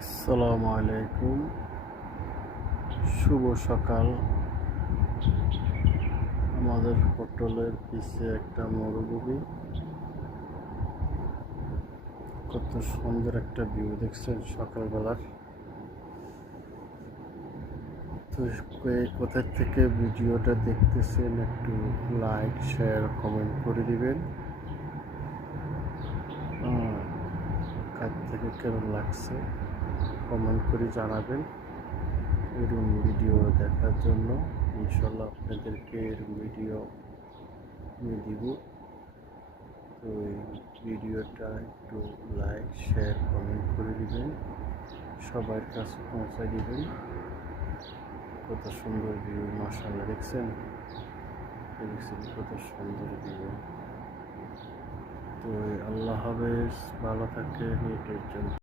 আসসালামু আলাইকুম, শুভ সকাল। আমাদের হোটেলের পিছে একটা মরুভূমি, কত সুন্দর একটা ভিউ দেখছেন সকালবেলার। তো কোথা থেকে ভিডিওটা দেখতেছেন একটু লাইক শেয়ার কমেন্ট করে দিবেন। কাছ থেকে কেমন লাগছে কমেন্ট করে জানাবেন। এরকম ভিডিও দেখার জন্য ইনশাল্লাহ আপনাদেরকে এরকম ভিডিও আমি দিব। তো এই ভিডিওটা একটু লাইক শেয়ার কমেন্ট করে দিবেন, সবার কাছে পৌঁছে দিবেন। কত সুন্দর ভিউ, মাশাআল্লাহ দেখছেন কত সুন্দর ভিউ। তো আল্লাহ হাফেজ, ভালো থাকেন, এটার জন্য।